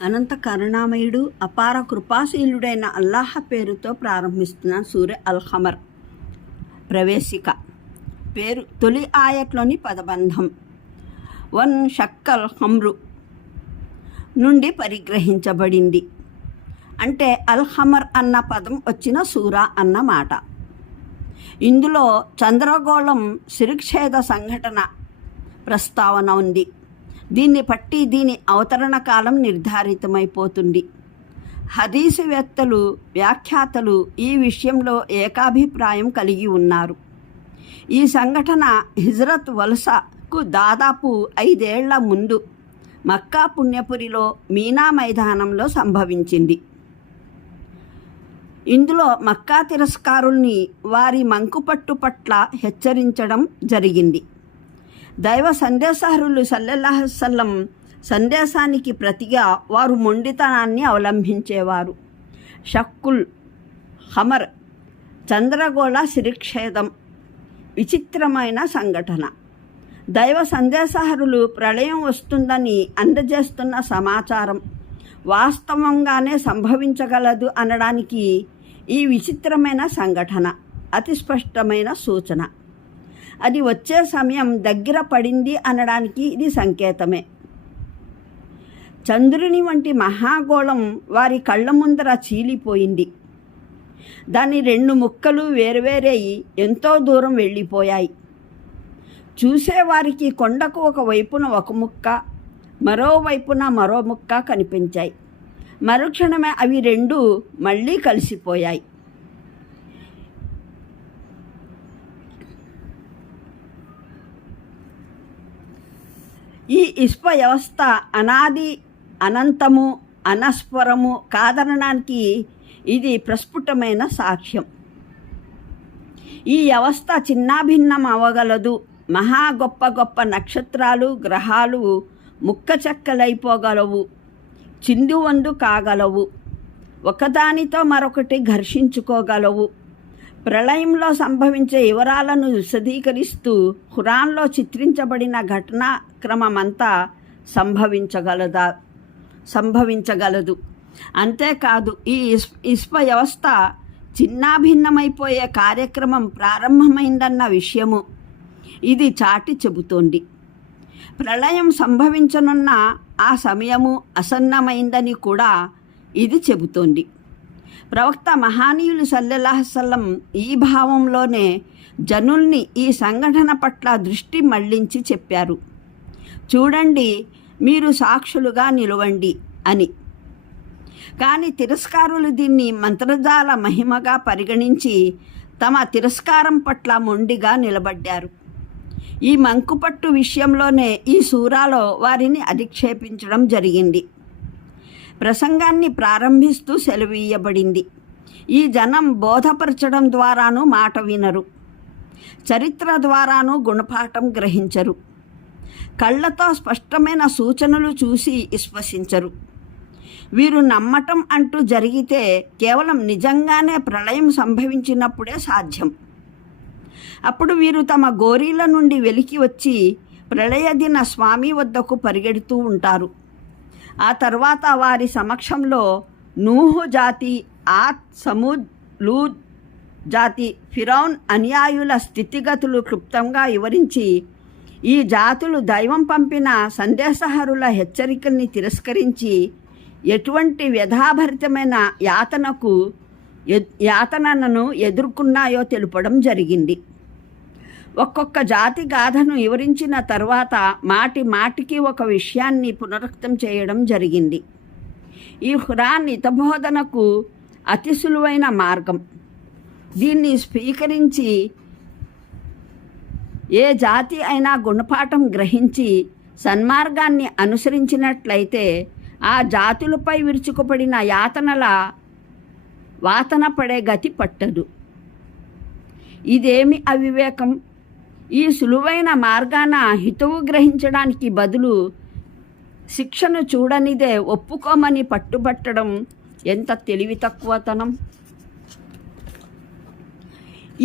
అనంత కరుణామయుడు అపార కృపాశీలుడైన అల్లాహ్ పేరుతో ప్రారంభిస్తున్న సూర అల్ ఖమర్ ప్రవేశిక. పేరు తొలి ఆయట్లోని పదబంధం వన్ షక్కల్ ఖమ్రు నుండి పరిగ్రహించబడింది. అంటే అల్ ఖమర్ అన్న పదం వచ్చిన సూరా అన్న మాట. ఇందులో చంద్రగోళం శిరచ్ఛేద సంఘటన ప్రస్తావన ఉంది. దీన్ని బట్టి దీని అవతరణ కాలం నిర్ధారితమైపోతుంది. హదీసువేత్తలు, వ్యాఖ్యాతలు ఈ విషయంలో ఏకాభిప్రాయం కలిగి ఉన్నారు. ఈ సంఘటన హిజ్రత్ వలసకు దాదాపు 5 ఏళ్ల ముందు మక్కా పుణ్యపురిలో మీనా మైదానంలో సంభవించింది. ఇందులో మక్కా తిరస్కారుల్ని వారి మంకుపట్టు పట్ల హెచ్చరించడం జరిగింది. దైవ సందేశహరులు సల్లల్లాహు అలైహి వసల్లం సందేశానికి ప్రతిగా వారు మొండితనాన్ని అవలంబించేవారు. షక్కుల్ ఖమర్ చంద్రగోళ శిరచ్ఛేదం విచిత్రమైన సంఘటన. దైవ సందేశహరులు ప్రళయం వస్తుందని అందజేస్తున్న సమాచారం వాస్తవంగానే సంభవించగలదు అనడానికి ఈ విచిత్రమైన సంఘటన అతి స్పష్టమైన సూచన. అది వచ్చే సమయం దగ్గర పడింది అనడానికి ఇది సంకేతమే. చంద్రుని వంటి మహాగోళం వారి కళ్ళ ముందర చీలిపోయింది. దాని 2 ముక్కలు వేరువేరై ఎంతో దూరం వెళ్ళిపోయాయి. చూసేవారికి కొండకు ఒక వైపున ఒక ముక్క, మరోవైపున మరో ముక్క కనిపించాయి. మరుక్షణమే అవి 2 మళ్ళీ కలిసిపోయాయి. ఈ ఇష్ప వ్యవస్థ అనాది, అనంతము, అనస్వరము కాదనడానికి ఇది ప్రస్ఫుటమైన సాక్ష్యం. ఈ వ్యవస్థ చిన్నాభిన్నం అవ్వగలదు. మహా గొప్ప గొప్ప నక్షత్రాలు, గ్రహాలు ముక్కచెక్కలైపోగలవు, చిందువందు కాగలవు, ఒకదానితో మరొకటి ఘర్షించుకోగలవు. ప్రళయంలో సంభవించే వివరాలను విశదీకరిస్తూ ఖురాన్లో చిత్రించబడిన ఘటనాక్రమమంతా సంభవించగలదు. అంతేకాదు ఈ ఇష్ప వ్యవస్థ చిన్నాభిన్నమైపోయే కార్యక్రమం ప్రారంభమైందన్న విషయము ఇది చాటి చెబుతోంది. ప్రళయం సంభవించనున్న ఆ సమయము అసన్నమైందని కూడా ఇది చెబుతోంది. ప్రవక్త మహానీయులు సల్లల్లాహు అలైహి వసల్లం ఈ భావంలోనే జనుల్ని ఈ సంఘటన పట్ల దృష్టి మళ్లించి చెప్పారు. చూడండి, మీరు సాక్షులుగా నిలవండి అని. కానీ తిరస్కారులు దీన్ని మంత్రజాల మహిమగా పరిగణించి తమ తిరస్కారం పట్ల మొండిగా నిలబడ్డారు. ఈ మంకుపట్టు విషయంలోనే ఈ సూరాలో వారిని అధిక్షేపించడం జరిగింది. ప్రసంగాన్ని ప్రారంభిస్తూ సెలవీయబడింది. ఈ జనం బోధపరచడం ద్వారాను మాట వినరు, చరిత్ర ద్వారాను గుణపాఠం గ్రహించరు, కళ్ళతో స్పష్టమైన సూచనలు చూసి విశ్వసించరు. వీరు నమ్మటం అంటూ జరిగితే కేవలం నిజంగానే ప్రళయం సంభవించినప్పుడే సాధ్యం. అప్పుడు వీరు తమ గోరీల నుండి వెలికి వచ్చి ప్రళయదిన స్వామి వద్దకు పరిగెడుతూ ఉంటారు. ఆ తర్వాత వారి సమక్షంలో నూహు జాతి, ఆద్, సమూద్, లూద్ జాతి, ఫిరౌన్ అనుయాయుల స్థితిగతులు క్లుప్తంగా వివరించి ఈ జాతులు దైవం పంపిన సందేశహరుల హెచ్చరికల్ని తిరస్కరించి ఎటువంటి వ్యధాభరితమైన యాతనను ఎదుర్కొన్నాయో తెలుపడం జరిగింది. ఒక్కొక్క జాతి గాథను వివరించిన తర్వాత మాటి మాటికి ఒక విషయాన్ని పునరుక్తం చేయడం జరిగింది. ఈ ఖురాన్ హితబోధనకు అతి సులువైన మార్గం. దీన్ని స్వీకరించి ఏ జాతి అయినా గుణపాఠం గ్రహించి సన్మార్గాన్ని అనుసరించినట్లయితే ఆ జాతులపై విరుచుకుపడిన యాతనల వాతన పడే గతి పట్టదు. ఇదేమి అవివేకం! ఈ సులువైన మార్గాన హితవు గ్రహించడానికి బదులు శిక్షను చూడనిదే ఒప్పుకోమని పట్టుబట్టడం ఎంత తెలివి తక్కువతనం!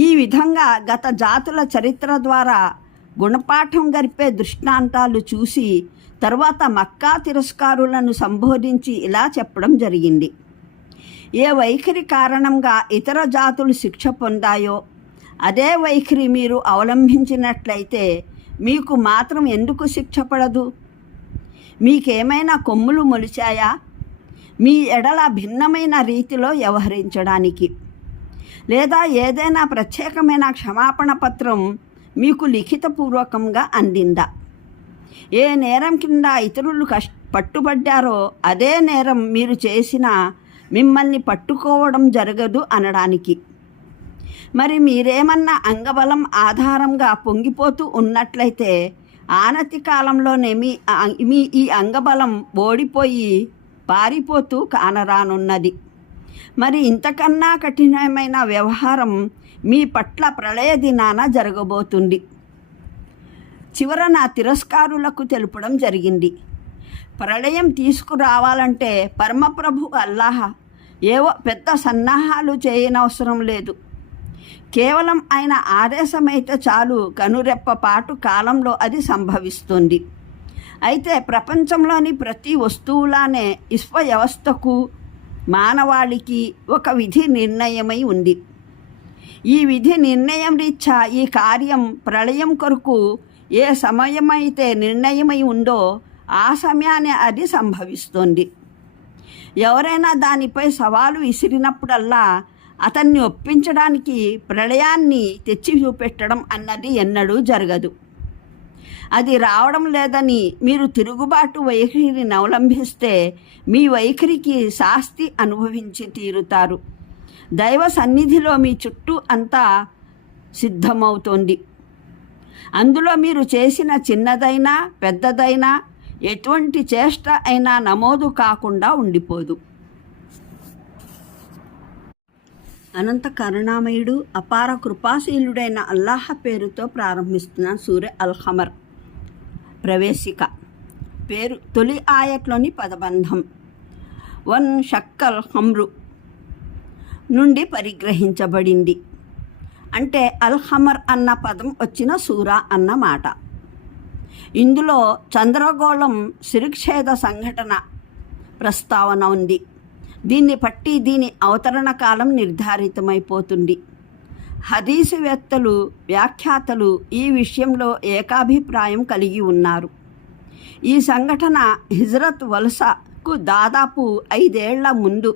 ఈ విధంగా గత జాతుల చరిత్ర ద్వారా గుణపాఠం గరిపే దృష్టాంతాలు చూసి తర్వాత మక్కా తిరస్కారులను సంబోధించి ఇలా చెప్పడం జరిగింది: ఏ వైఖరి కారణంగా ఇతర జాతులు శిక్ష పొందాయో అదే వైఖరి మీరు అవలంబించినట్లయితే మీకు మాత్రం ఎందుకు శిక్ష పడదు? మీకేమైనా కొమ్ములు మొలిచాయా మీ ఎడల భిన్నమైన రీతిలో వ్యవహరించడానికి? లేదా ఏదైనా ప్రత్యేకమైన క్షమాపణ పత్రం మీకు లిఖితపూర్వకంగా అందిందా? ఏ నేరం కింద ఇతరులు పట్టుబడ్డారో అదే నేరం మీరు చేసిన మిమ్మల్ని పట్టుకోవడం జరగదు అనడానికి. మరి మీరేమన్నా అంగబలం ఆధారంగా పొంగిపోతూ ఉన్నట్లయితే ఆనతి కాలంలోనే మీ ఈ అంగబలం ఓడిపోయి పారిపోతూ కానరానున్నది. మరి ఇంతకన్నా కఠినమైన వ్యవహారం మీ పట్ల ప్రళయ దినాన జరగబోతుంది. చివరన తిరస్కారులకు తెలుపడం జరిగింది: ప్రళయం తీసుకురావాలంటే పరమప్రభు అల్లాహ్ ఏవో పెద్ద సన్నాహాలు చేయనవసరం లేదు. కేవలం ఆయన ఆదేశమైతే చాలు, కనురెప్పపాటు కాలంలో అది సంభవిస్తుంది. అయితే ప్రపంచంలోని ప్రతి వస్తువులానే విశ్వ వ్యవస్థకు మానవాళికి ఒక విధి నిర్ణయమై ఉంది. ఈ విధి నిర్ణయం రీత్యా ఈ కార్యం ప్రళయం కొరకు ఏ సమయమైతే నిర్ణయమై ఉందో ఆ సమయాన్ని అది సంభవిస్తుంది. ఎవరైనా దానిపై సవాలు విసిరినప్పుడల్లా అతన్ని ఒప్పించడానికి ప్రళయాన్ని తెచ్చి చూపెట్టడం అన్నది ఎన్నడూ జరగదు. అది రావడం లేదని మీరు తిరుగుబాటు వైఖరిని అవలంబిస్తే మీ వైఖరికి శాస్తి అనుభవించి తీరుతారు. దైవ సన్నిధిలో మీ చుట్టూ అంతా సిద్ధమవుతోంది. అందులో మీరు చేసిన చిన్నదైనా పెద్దదైనా ఎటువంటి చేష్ట అయినా నమోదు కాకుండా ఉండిపోదు. అనంత కరుణామయుడు అపార కృపాశీలుడైన అల్లాహ్ పేరుతో ప్రారంభిస్తున్న సూర అల్-ఖమర్ ప్రవేశిక. పేరు తొలి ఆయట్లోని పదబంధం వన్ షక్కల్ హమ్రు నుండి పరిగ్రహించబడింది. అంటే అల్-ఖమర్ అన్న పదం వచ్చిన సూరా అన్న మాట. ఇందులో చంద్రగోళం శిరచ్ఛేద సంఘటన ప్రస్తావన ఉంది. దీన్ని బట్టి దీని అవతరణ కాలం నిర్ధారితమైపోతుంది. హదీసువేత్తలు వ్యాఖ్యాతలు ఈ విషయంలో ఏకాభిప్రాయం కలిగి ఉన్నారు. ఈ సంఘటన హిజ్రత్ వలసకు దాదాపు 5 ఏళ్ల ముందు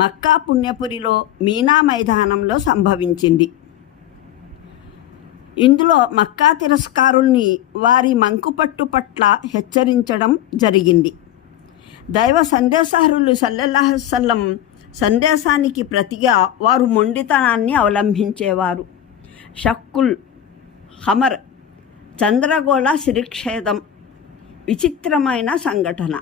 మక్కా పుణ్యపురిలో మీనా మైదానంలో సంభవించింది. ఇందులో మక్కా తిరస్కారుల్ని వారి మంకుపట్టు పట్ల హెచ్చరించడం జరిగింది. దైవ సందేశహరులు సల్లల్లాహు అలైహి వసల్లం సందేశానికి ప్రతిగా వారు మొండితనాన్ని అవలంబించేవారు. షక్కుల్ ఖమర్ చంద్రగోళ శిరచ్ఛేదం విచిత్రమైన సంఘటన.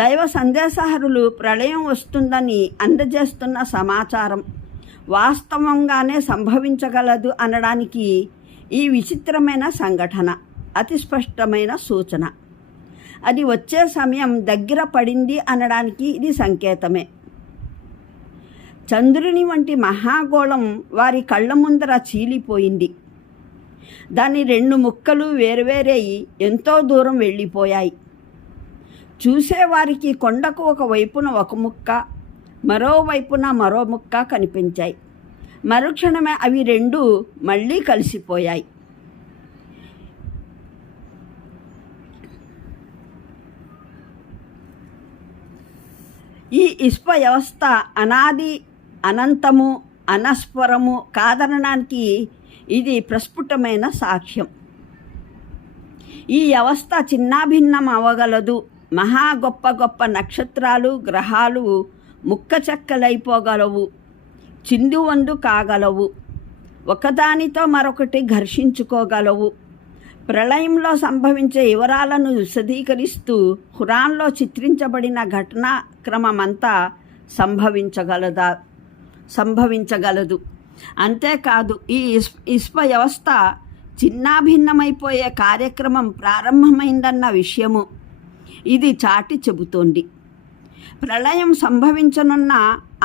దైవ సందేశహరులు ప్రళయం వస్తుందని అందజేస్తున్న సమాచారం వాస్తవంగానే సంభవించగలదు అనడానికి ఈ విచిత్రమైన సంఘటన అతి స్పష్టమైన సూచన. అది వచ్చే సమయం దగ్గర పడింది అనడానికి ఇది సంకేతమే. చంద్రుని వంటి మహాగోళం వారి కళ్ళ ముందర చీలిపోయింది. దాని 2 ముక్కలు వేరువేరై ఎంతో దూరం వెళ్ళిపోయాయి. చూసేవారికి కొండకు ఒక వైపున ఒక ముక్క, మరోవైపున మరో ముక్క కనిపించాయి. మరుక్షణమే అవి 2 మళ్ళీ కలిసిపోయాయి. ఈ విశ్వ వ్యవస్థ అనాది అనంతము అనస్వరము కాదనడానికి ఇది ప్రస్ఫుటమైన సాక్ష్యం. ఈ వ్యవస్థ చిన్నాభిన్నం అవ్వగలదు. మహా గొప్ప గొప్ప నక్షత్రాలు గ్రహాలు ముక్కచెక్కలైపోగలవు, చిందువందు కాగలవు, ఒకదానితో మరొకటి ఘర్షించుకోగలవు. ప్రళయంలో సంభవించే వివరాలను విశదీకరిస్తూ ఖురాన్లో చిత్రించబడిన ఘటనాక్రమమంతా సంభవించగలదు. అంతేకాదు ఈ విశ్వ వ్యవస్థ చిన్నాభిన్నమైపోయే కార్యక్రమం ప్రారంభమైందన్న విషయము ఇది చాటి చెబుతోంది. ప్రళయం సంభవించనున్న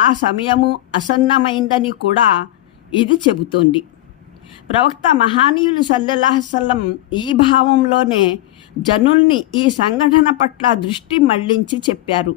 ఆ సమయము అసన్నమైందని కూడా ఇది చెబుతోంది. ప్రవక్త మహానీయులు సల్లల్లాహు అలైహి వసల్లం ఈ భావంలోనే జనుల్ని ఈ సంఘటన పట్ల దృష్టి మళ్లించి చెప్పారు.